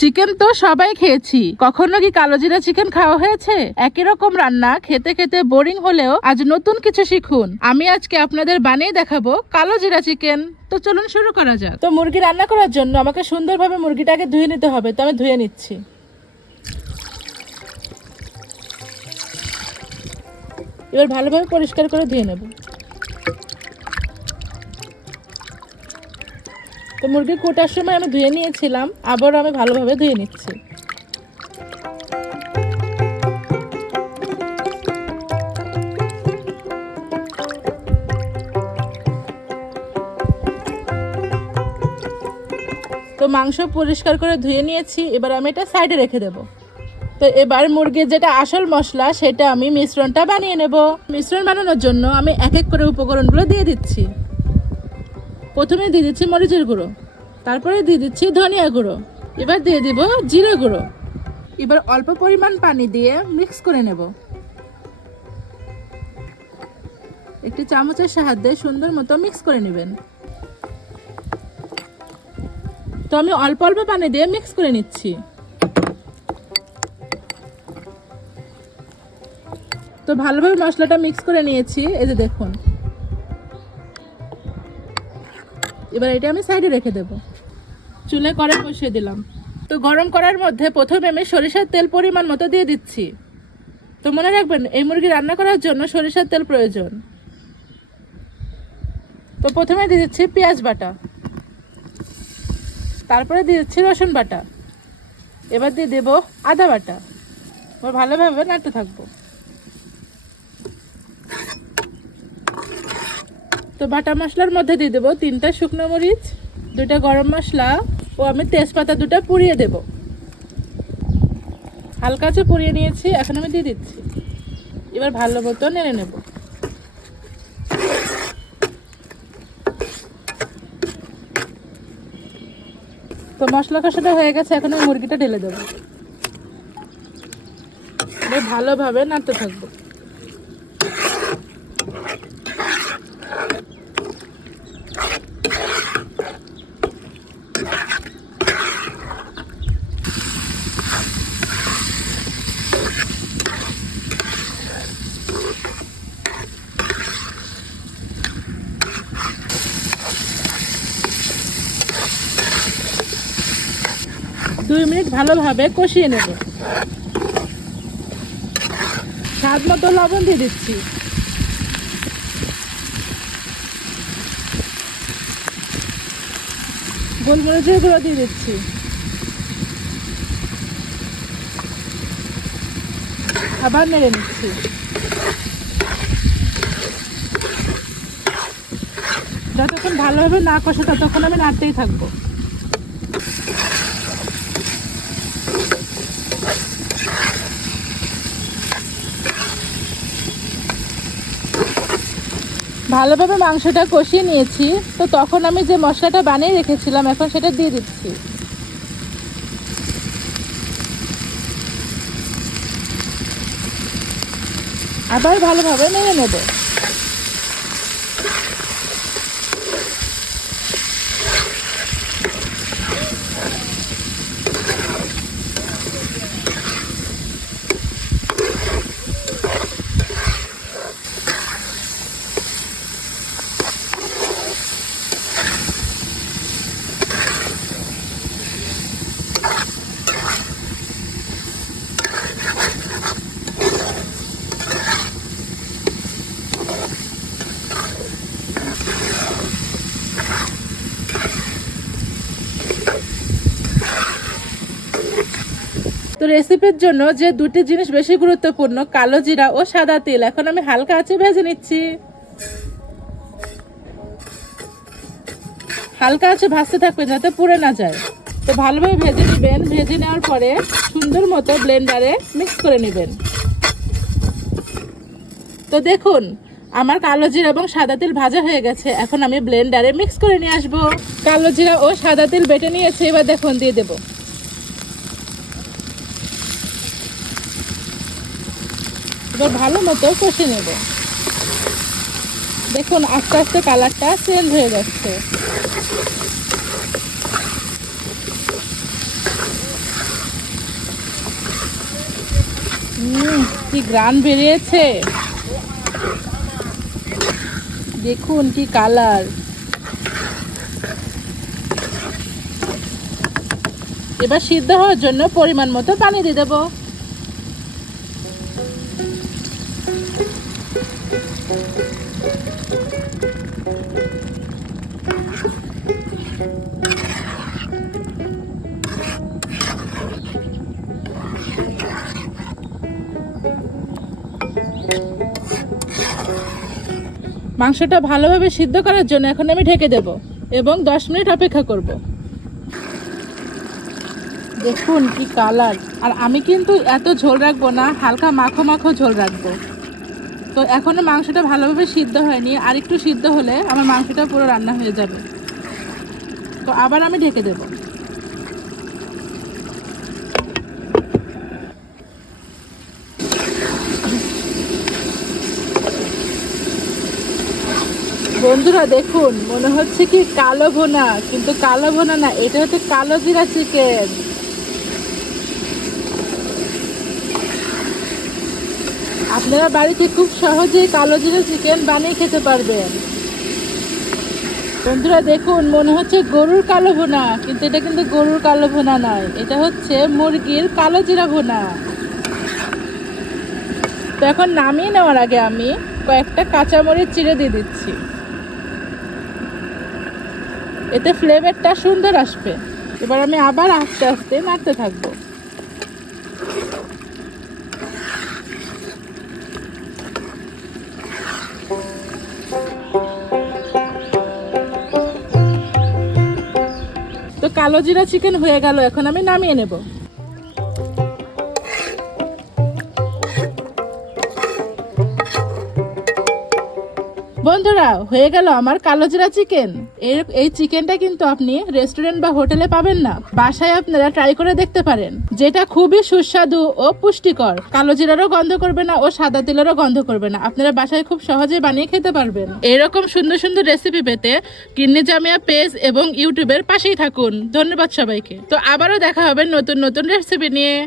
Chicken তো সবাই খেয়েছি, কখনো কি কালো জিরা চিকেন খাওয়া হয়েছে? একই রকম রান্না খেতে খেতে বোরিং হলেও আজ নতুন কিছু শিখুন। আমি আজকে আপনাদের বানিয়ে দেখাবো কালো জিরা চিকেন। তো চলুন শুরু করা যাক। তো মুরগি রান্না করার জন্য আমাকে সুন্দরভাবে মুরগিটাকে ধুয়ে নিতে হবে, তো আমি ধুয়ে নিচ্ছি। এবার ভালোভাবে পরিষ্কার করে ধুয়ে নেব। তো মুরগি কোটার সময় আমি ধুয়ে নিয়েছিলাম, আবারও আমি ভালোভাবে ধুয়ে নিচ্ছি। তো মাংস পরিষ্কার করে ধুয়ে নিয়েছি, এবার আমি এটা সাইডে রেখে দেব। তো এবার মুরগির যেটা আসল মশলা সেটা আমি মিশ্রণটা বানিয়ে নেব। মিশ্রণ বানানোর জন্য আমি এক এক করে উপকরণগুলো দিয়ে দিচ্ছি। প্রথমে দিয়ে দিচ্ছি মরিচের গুঁড়ো, তারপরে দিয়ে দিচ্ছি ধনিয়া গুঁড়ো, এবার দিয়ে দিব জিরে গুঁড়ো। এবার অল্প পরিমাণ পানি দিয়ে মিক্স করে নেব। একটি চামচের সাহায্যে সুন্দর মতো মিক্স করে নেবেন। তো আমি অল্প অল্প পানি দিয়ে মিক্স করে নিচ্ছি। তো ভালোভাবে মশলাটা মিক্স করে নিয়েছি, এই যে দেখুন। এবার এটা আমি সাইডে রেখে দেব। চুলায় কড়াই বসিয়ে দিলাম। তো গরম করার মধ্যে প্রথমে আমি সরিষার তেল পরিমাণ মতো দিয়ে দিচ্ছি। তো মনে রাখবেন এই মুরগি রান্না করার জন্য সরিষার তেল প্রয়োজন। তো প্রথমে দিয়ে দিচ্ছি পেঁয়াজ বাটা, তারপরে দিয়ে দিচ্ছি রসুন বাটা, এবার দিয়ে দেব আদা বাটা। এবার ভালোভাবে নাড়তে থাকবো। তো বাটা মশলার মধ্যে দিয়ে দেবো 3টা শুকনো মরিচ, 2টা গরম মশলা ও আমি তেজপাতা 2টা পুড়িয়ে দেব। হালকা আছে পুড়িয়ে নিয়েছি, এখন আমি দিয়ে দিচ্ছি। এবার ভালো মতো নেড়ে নেব। তো মশলা কষাটা হয়ে গেছে, এখন আমি মুরগিটা ঢেলে দেবো। এবার ভালোভাবে নাড়তে থাকবো। দুই মিনিট ভালোভাবে কষিয়ে নেব। স্বাদ মতো লবণ দিয়ে দিচ্ছি। গোলমরিচের গুঁড়ো দিয়ে দিচ্ছি। আবার নেড়ে নিচ্ছি। যতক্ষণ ভালোভাবে না কষে ততক্ষণ আমি নাড়তেই থাকবো। ভালোভাবে মাংসটা কষিয়ে নিয়েছি। তো তখন আমি যে মশলাটা বানিয়ে রেখেছিলাম এখন সেটা দিয়ে দিচ্ছি। আবার ভালোভাবে নেড়ে নেব। তো রেসিপির জন্য যে দুটি জিনিস বেশি গুরুত্বপূর্ণ, কালো জিরা ও সাদা তেল, এখন আমি হালকা আঁচে ভেজে নিচ্ছি। হালকা আঁচে ভাজতে থাকবেন যাতে পুড়ে না যায়। তো ভালোভাবে ভেজে নেবেন। ভেজে নেওয়ার পরে সুন্দর মতো ব্লেন্ডারে মিক্স করে নেবেন। তো দেখুন আমার কালো জিরা এবং সাদা তেল ভাজা হয়ে গেছে, এখন আমি ব্লেন্ডারে মিক্স করে নিয়ে আসবো। কালো জিরা ও সাদা তেল বেটে নিয়েছে, এবার দেখুন দিয়ে দেবো। এবার ভালো মতো কষে নেব। দেখুন আস্তে আস্তে কালারটা চেঞ্জ হয়ে যাচ্ছে। কি গ্রান বেরিয়েছে, দেখুন কি কালার। এবার সিদ্ধ হওয়ার জন্য পরিমাণ মতো পানি দিয়ে দেবো। মাংসটা ভালোভাবে সিদ্ধ করার জন্য এখন আমি ঢেকে দেব এবং 10 মিনিট অপেক্ষা করব। দেখুন কি কালার। আর আমি কিন্তু এত ঝোল রাখবো না, হালকা মাখো মাখো ঝোল রাখবো। তো এখনো মাংসটা ভালোভাবে সিদ্ধ হয়নি, আর একটু সিদ্ধ হলে আমার মাংসটা পুরো রান্না হয়ে যাবে। তো আবার আমি ঢেকে দেব। বন্ধুরা দেখুন, মনে হচ্ছে কি কালো ভুনা, কিন্তু কালো ভুনা না, এটা হচ্ছে কালো জিরা চিকেন। আপনারা বাড়িতে খুব সহজেই কালো জিরা চিকেন বানিয়ে খেতে পারবেন। বন্ধুরা দেখুন, মনে হচ্ছে গরুর কালো ভুনা, কিন্তু এটা কিন্তু গরুর কালো ভুনা নয়, এটা হচ্ছে মুরগির কালো জিরা ভুনা। তো এখন নামিয়ে নেওয়ার আগে আমি কয়েকটা কাঁচামরিচ চিড়ে দিয়ে দিচ্ছি, এতে ফ্লেভারটা সুন্দর আসবে। এবার আমি আবার আস্তে আস্তে নাড়তে থাকবো। তো কালো জিরা চিকেন হয়ে গেল, এখন আমি নামিয়ে নেব। বন্ধুরা হয়ে গেল আমার কালো জিরা চিকেন। এই চিকেনটা কিন্তু আপনি রেস্টুরেন্ট বা হোটেলে পাবেন না, বাসায় আপনারা ট্রাই করে দেখতে পারেন, যেটা খুবই সুস্বাদু ও পুষ্টিকর। কালো জিরারও গন্ধ করবে না ও সাদা তেলেরও গন্ধ করবে না, আপনারা বাসায় খুব সহজে বানিয়ে খেতে পারবেন। এরকম সুন্দর সুন্দর রেসিপি পেতে কিন্নি জামিয়া পেজ এবং ইউটিউবের পাশেই থাকুন। ধন্যবাদ সবাইকে। তো আবারও দেখা হবে নতুন নতুন রেসিপি নিয়ে।